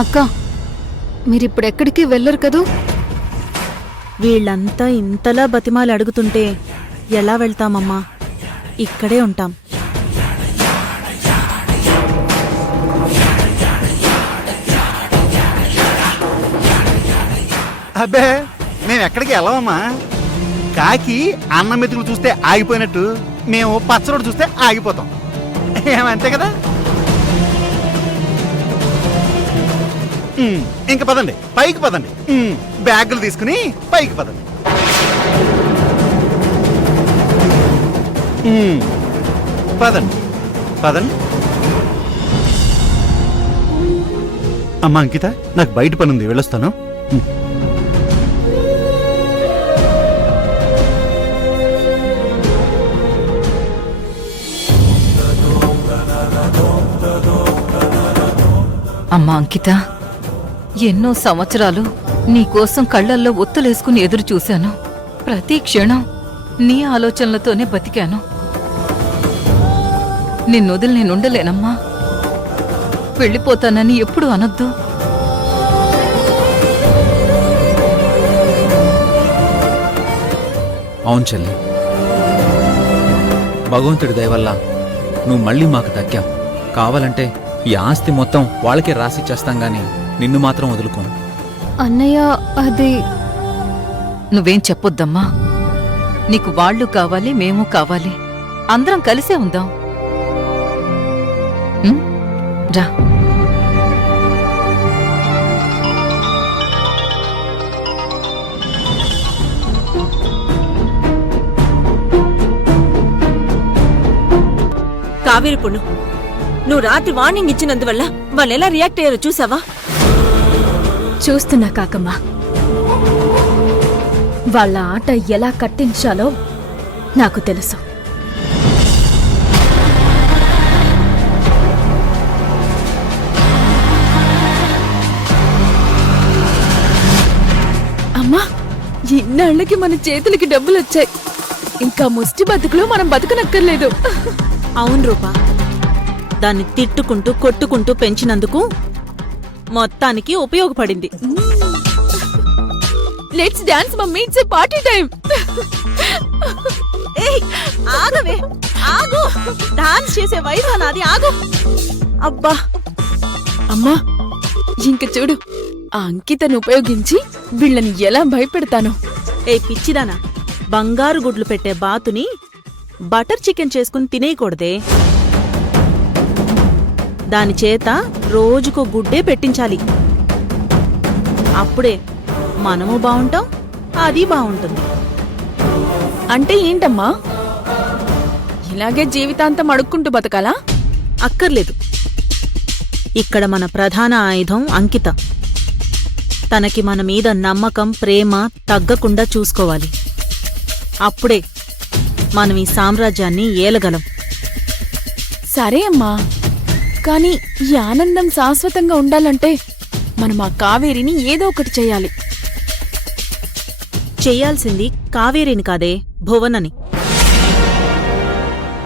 అక్క మీరిప్పుడెక్కడికి వెళ్ళరు కదూ? వీళ్ళంతా ఇంతలా బతిమాలి అడుగుతుంటే ఎలా వెళ్తామమ్మా? ఇక్కడే ఉంటాం. అబ్బే మేము ఎక్కడికి వెళ్ళవమ్మా. కాకి అన్నం మెతుకులు చూస్తే ఆగిపోయినట్టు మేము పచ్చరోడు చూస్తే ఆగిపోతాం. ఏమంతే కదా. ఇంక పదండి, పైకి పదండి. బ్యాగులు తీసుకుని పైకి పదండి. పదండి పదండి. అమ్మా అంకిత, నాకు బయట పని ఉంది, వెళ్ళొస్తాను. అమ్మా అంకిత, ఎన్నో సంవత్సరాలు నీకోసం కళ్ళల్లో ఒత్తులేసుకుని ఎదురు చూశాను. ప్రతి క్షణం నీ ఆలోచనలతోనే బతికాను. నిన్నొదిలి నేనుండలేనమ్మా. వెళ్ళిపోతానని ఎప్పుడు అనొద్దు. అవును చెల్లి, భగవంతుడి దయ వల్ల నువ్వు మళ్ళీ మాకు దక్కావు. కావాలంటే ఈ ఆస్తి మొత్తం వాళ్ళకే రాసిచ్చేస్తాం గాని నిన్ను మాత్రం వదులుకోం. అన్నయ్య అది నువ్వేం చెప్పొద్దమ్మా. నీకు వాళ్ళు కావాలి, మేము కావాలి. అందరం కలిసే ఉందాం. రా. కావేరి పుణ్ణు, నువ్వు రాత్రి వార్నింగ్ ఇచ్చినందువల్ల వాళ్ళు ఎలా రియాక్ట్ అయ్యారో చూసావా? చూస్తున్నా కాకమ్మా. వాళ్ళ ఆట ఎలా కట్టించాలో నాకు తెలుసు. అమ్మా, ఇన్నాళ్ళకి మన చేతులకి డబ్బులొచ్చాయి. ఇంకా ముష్టి బతుకులు మనం బతకనక్కర్లేదు. అవును రూపా, దాన్ని తిట్టుకుంటూ కొట్టుకుంటూ పెంచినందుకు మొత్తానికి ఉపయోగపడింది. Let's dance mummy, it's a party time. ఏయ్ ఆగవే, ఆగు. డాన్స్ చేసే వయసు నాది, ఆగు. అబ్బా అమ్మా, ఇంక చూడు, ఆ అంకితను ఉపయోగించి వీళ్ళని ఎలా భయపెడతాను. ఏ పిచ్చిదానా, బంగారు గుడ్లు పెట్టే బాతుని బటర్ చికెన్ చేసుకుని తినేయకూడదే. దాని చేత రోజుకో గుడ్డే పెట్టించాలి. అప్పుడే మనము బావుంటాం, అది బావుంటుంది. అంటే ఏంటమ్మా, ఇలాగే జీవితాంతం అడుక్కుంటూ బతకాలా? అక్కర్లేదు. ఇక్కడ మన ప్రధాన ఆయుధం అంకిత. తనకి మన మీద నమ్మకం, ప్రేమ తగ్గకుండా చూసుకోవాలి. అప్పుడే మనం ఈ సామ్రాజ్యాన్ని ఏలగలం. సరే అమ్మా, కానీ ఈ ఆనందం శాశ్వతంగా ఉండాలంటే మనం ఆ కావేరిని ఏదో ఒకటి చెయ్యాలి. చెయ్యాల్సింది కావేరిని కాదే, భువనని.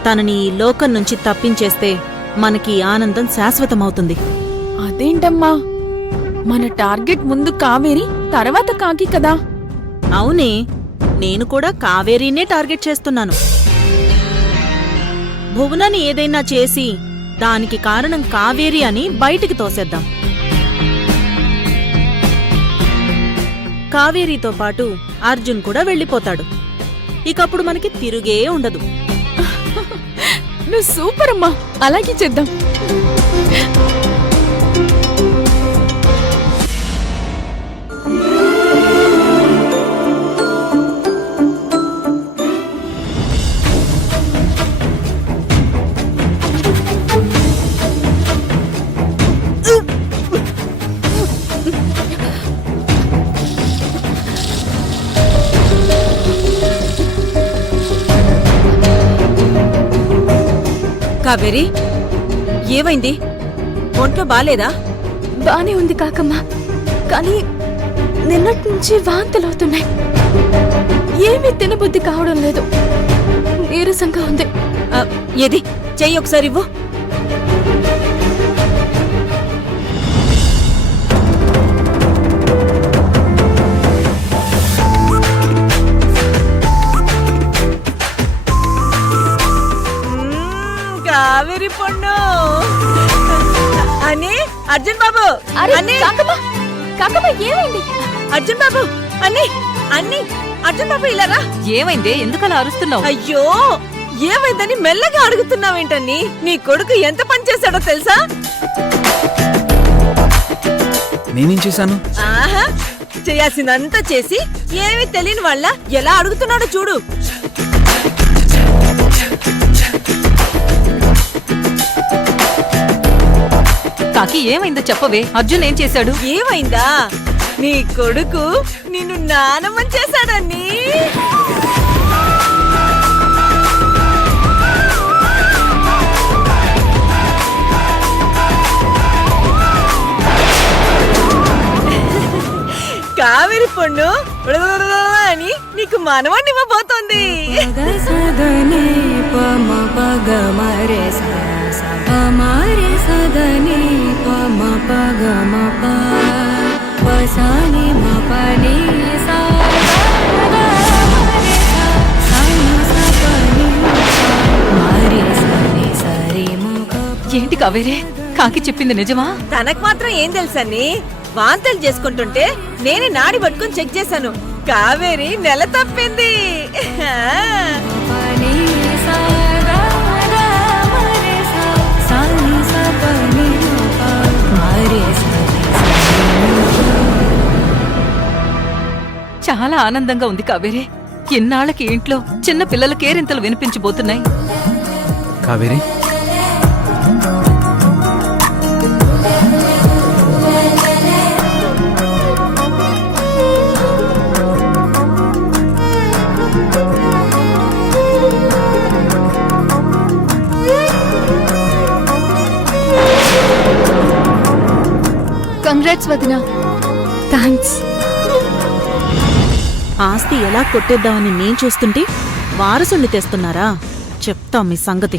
తనని ఈ లోకం నుంచి తప్పించేస్తే మనకి ఆనందం శాశ్వతమవుతుంది. అదేంటమ్మా, మన టార్గెట్ ముందు కావేరి, తర్వాత కాకి కదా. అవునే, నేను కూడా కావేరీనే టార్గెట్ చేస్తున్నాను. భువనని ఏదైనా చేసి దానికి కారణం కావేరి అని బయటికి తోసేద్దాం. కావేరీతో పాటు అర్జున్ కూడా వెళ్ళిపోతాడు. ఇకప్పుడు మనకి తిరుగే ఉండదు. నువ్వు సూపర్ అమ్మా, అలాగే చేద్దాం. కావేరి, ఏమైంది? ఒంట్లో బాలేదా? బానే ఉంది కాకమ్మా, కానీ నిన్నటి నుంచి వాంతులవుతున్నాయి. ఏమీ తినబుద్ధి కావడం లేదు. నీరసంగా ఉంది. ఏది చెయ్యి ఒకసారి ఇవ్వు. అర్జున్ బాబు అరే అన్నీ కాకమ్మ కాకమ్మ ఏమైంది? అర్జున్ బాబు అన్నీ అన్నీ అర్జున్ బాబు ఇలా రా. ఏమైందే ఎందుకలా అరుస్తున్నావు? అయ్యో ఏమైందని మెల్లగా అడుగుతున్నావేంటని? నీ కొడుకు ఎంత పని చేశాడో తెలుసా? నేనేం చేశాను? ఆహా చేయాల్సిందంతా చేసి ఏమీ తెలియని వాళ్ళ ఎలా అడుగుతున్నాడో చూడు. కాకి ఏమైందో చెప్పవే. అర్జున్ ఏం చేశాడు? ఏమైందా? నీ కొడుకు నిన్ను నానమ్మని చేశాడని. కావేరి పొన్ను అని నీకు మనవణ్ణివ్వబోతోంది. సదనే పమ పగ మరే సరే సదనే పమ పగ మప పసాని మపని ఏంటి కావేరే, కాకి చెప్పింది నిజమా? తనకు మాత్రం ఏం తెలుసని వాంతలు చేసుకుంటుంటే నేనే నాడి పట్టుకుని చెక్ చేశాను. కావేరి నెల తప్పింది. చాలా ఆనందంగా ఉంది కావేరే. ఇన్నాళ్ళకి ఇంట్లో చిన్న పిల్లల కేరింతలు వినిపించబోతున్నాయి. కావేరి, కంగ్రాట్స్ వదినా. థ్యాంక్స్. ఆస్తి ఎలా కొట్టేద్దామని నేను చూస్తుంటే వారసుని తెస్తున్నారా? చెప్తాం మీ సంగతి.